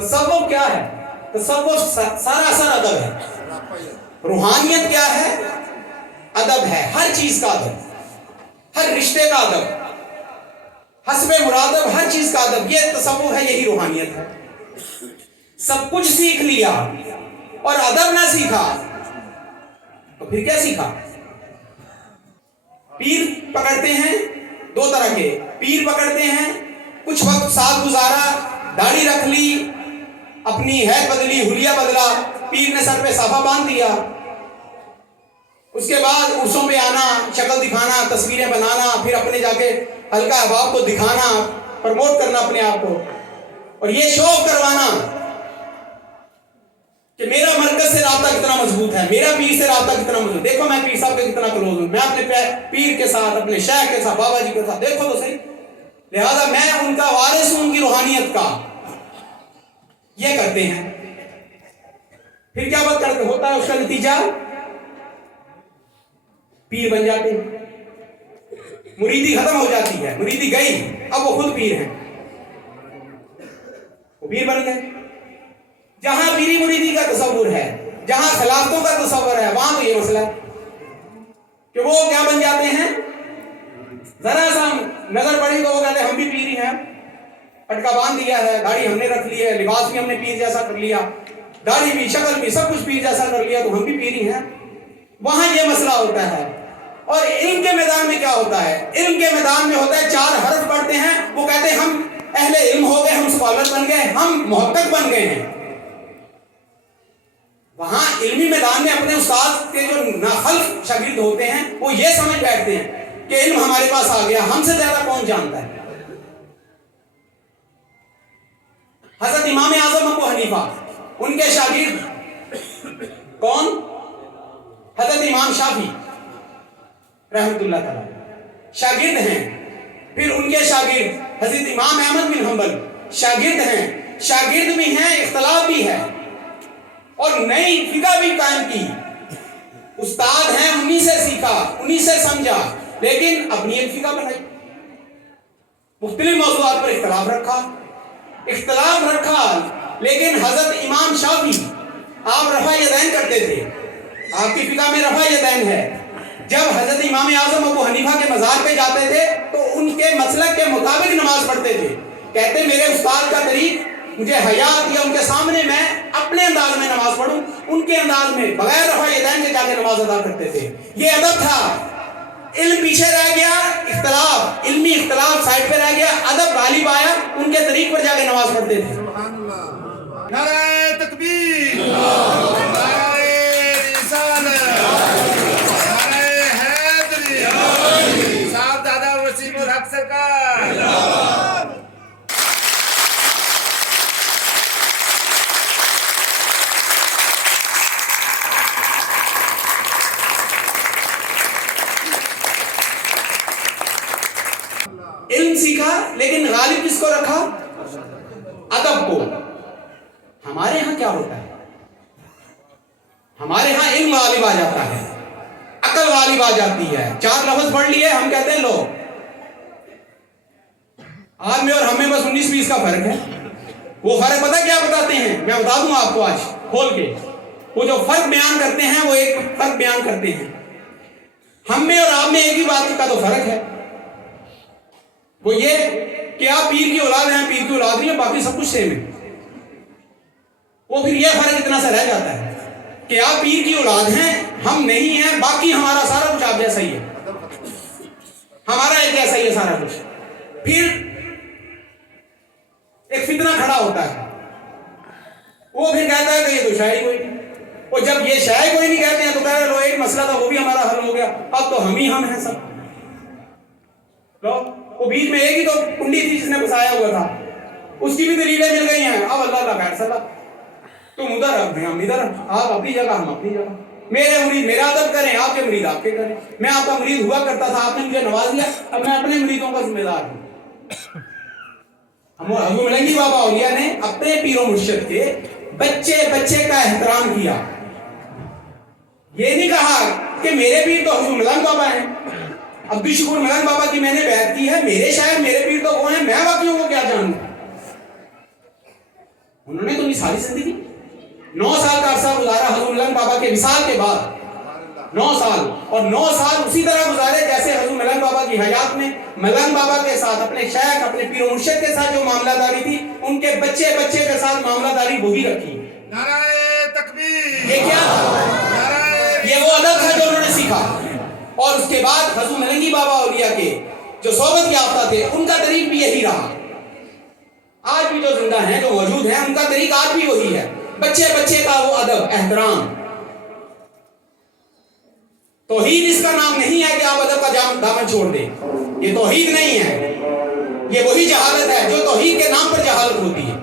تصوف کیا ہے؟ تصوف سراسر ادب ہے. روحانیت کیا ہے؟ ادب ہے. ہر چیز کا ادب, ہر رشتے کا ادب, حسب مرادب ہر چیز کا ادب. یہ تصوف ہے, یہی روحانیت ہے. سب کچھ سیکھ لیا اور ادب نہ سیکھا تو پھر کیا سیکھا؟ پیر پکڑتے ہیں دو طرح کے. پیر پکڑتے ہیں, کچھ وقت ساتھ گزارا, داڑھی رکھ لی, اپنی حیت بدلی, حلیہ بدلا, پیر نے سر پہ صافہ باندھ دیا. اس کے بعد عرسوں پہ آنا, شکل دکھانا, تصویریں بنانا, پھر اپنے جا کے حلقہ احباب کو دکھانا, پرموٹ کرنا اپنے آپ کو, اور یہ شوق کروانا کہ میرا مرکز سے رابطہ کتنا مضبوط ہے, میرا پیر سے رابطہ کتنا مضبوط. دیکھو میں پیر صاحب کے کتنا کلوز ہوں, میں اپنے پیر کے ساتھ, اپنے شیخ کے ساتھ, بابا جی کے ساتھ, دیکھو تو صحیح. لہذا میں ان کا وارث ہوں, ان کی روحانیت کا. یہ کرتے ہیں. پھر کیا بات کرتے ہوتا ہے, اس کا نتیجہ پیر بن جاتے ہیں. مریدی ختم ہو جاتی ہے, مریدی گئی, اب وہ خود پیر ہیں, وہ پیر بن گئے. جہاں پیری مریدی کا تصور ہے, جہاں خلافتوں کا تصور ہے, وہاں تو یہ مسئلہ ہے کہ وہ کیا بن جاتے ہیں. ذرا سا نظر پڑی تو وہ کہتے ہیں ہم بھی پیری ہیں, پٹکا باندھ دیا ہے, داڑھی ہم نے رکھ لی ہے, لباس بھی ہم نے پیر جیسا کر لیا, داڑھی بھی, شکل بھی, سب کچھ پیر جیسا کر لیا, تو ہم بھی پیری ہیں. وہاں یہ مسئلہ ہوتا ہے. اور علم کے میدان میں کیا ہوتا ہے؟ علم کے میدان میں ہوتا ہے 4 حرف پڑھتے ہیں, وہ کہتے ہیں ہم اہل علم ہو گئے, ہم اسکالر بن گئے, ہم محقق بن گئے ہیں. وہاں علمی میدان میں اپنے استاد کے جو ناخلف شاگرد ہوتے ہیں وہ یہ سمجھ بیٹھتے ہیں کہ علم ہمارے پاس آ گیا, ہم سے زیادہ کون جانتا ہے. حضرت امام اعظم ابو حنیفہ, ان کے شاگرد کون؟ حضرت امام شافعی رحمت اللہ تعالی شاگرد ہیں. پھر ان کے شاگرد حضرت امام احمد بن حنبل شاگرد ہیں. شاگرد بھی ہیں, اختلاف بھی ہے, اور نئی فقہ بھی قائم کی. استاد ہیں, انہی سے سیکھا, انہی سے سمجھا, لیکن اپنی ایک فقہ بنائی, مختلف موضوعات پر اختلاف رکھا. لیکن حضرت امام شافعی, آپ رفع یدین کرتے تھے, آپ کی فقہ میں رفع یدین ہے. جب حضرت امام اعظم ابو حنیفہ کے مزار پہ جاتے تھے تو ان کے مسلک کے مطابق نماز پڑھتے تھے. کہتے میرے استاد کا طریق, مجھے حیا آتی ہے ان کے سامنے میں اپنے انداز میں نماز پڑھوں, ان کے انداز میں بغیر رفع یدین کے جا کے نماز ادا کرتے تھے. یہ ادب تھا. علم پیچھے رہ گیا, اختلاف, علمی اختلاف سائڈ پہ رہ گیا, ادب غالب آیا, ان کے طریق پر جا کے نماز پڑھتے تھے. نعرہ تکبیر, نعرہ رسالت, نعرہ حیدری, صاحب دادا وسیم الحق سرکار. علم سیکھا لیکن غالب کس کو رکھا؟ ادب کو. ہمارے ہاں کیا ہوتا ہے؟ ہمارے ہاں علم غالب آ جاتا ہے, عقل غالب آ جاتی ہے. 4 لفظ پڑھ لیے, ہم کہتے ہیں لو. آپ میں اور ہم میں بس 19-20 کا فرق ہے. وہ فرق پتہ کیا بتاتے ہیں؟ میں بتا دوں آپ کو آج کھول کے. وہ جو فرق بیان کرتے ہیں وہ ایک فرق بیان کرتے ہیں. ہم میں اور آپ میں ایک ہی بات کا تو فرق ہے, وہ یہ کہ آپ پیر کی اولاد ہیں, پیر کی اولاد نہیں ہے, باقی سب کچھ سیم ہے. وہ پھر یہ فرق اتنا سا رہ جاتا ہے کہ آپ پیر کی اولاد ہیں, ہم نہیں ہیں, باقی ہمارا سارا کچھ آپ جیسا ہی ہے, ہمارا ایک جیسا ہی ہے سارا کچھ. پھر ایک فتنہ کھڑا ہوتا ہے, وہ پھر کہتا ہے کہ یہ تو شاعری کوئی نہیں. اور جب یہ شاعری کوئی نہیں کہتے ہیں تو کہہ رہے لو ایک مسئلہ تھا وہ بھی ہمارا حل ہو گیا, اب تو ہم ہی ہم ہیں سب. لو وہ بیچ میں ایک ہی تو کنڈی تھی جس نے بسایا ہوا تھا, اس کی بھی دلیلیں مل گئی ہیں. اب اللہ خیر صلاح, تم ادھر رکھ دیں, ہم ادھر, آپ اپنی جگہ, ہم اپنی جگہ. میرے مرید میرا ادب کریں, آپ کے مرید آپ کے کریں. میں آپ کا مرید ہوا کرتا تھا, آپ نے مجھے نواز دیا, اب میں اپنے مریدوں کا ذمہ دار ہوں. حضور ملنگی بابا اولیاء نے اپنے پیر و مرشد کے بچے کا احترام کیا. یہ نہیں کہا کہ میرے پیر تو حضور ملنگ بابا ہیں, عبد الشکور ملنگ بابا کی میں نے بیعت کی ہے, میرے شاعر میرے پیر تو وہ ہیں, میں باقیوں کو کیا جانوں. انہوں نے تو نہیں ساری زندگی 9 سال کا عرصہ گزارا حضور ملنگ بابا کے وصال کے بعد 9 سال، اور 9 سال اسی طرح گزارے جیسے حضور ملنگ بابا کی حیات میں ملنگ بابا کے ساتھ اپنے شیخ اپنے پیر و مرشد کے ساتھ جو معاملہ داری تھی ان کے بچے کے ساتھ معاملہ داری وہی رکھی۔ نعرہ تکبیر، یہ کیا نعرہ یہ وہ ادب تھا جو انہوں نے سیکھا، اور اس کے بعد حضور ملنگی بابا اولیاء کے جو صحبت یافتہ تھے ان کا طریق بھی یہی رہا۔ آج بھی جو زندہ ہیں جو موجود ہیں ان کا طریق آج بھی وہی ہے، بچے کا وہ ادب احترام۔ توحید اس کا نام نہیں ہے کہ آپ ادب کا دامن چھوڑ دیں، یہ توحید نہیں ہے، یہ وہی جہالت ہے جو توحید کے نام پر جہالت ہوتی ہے۔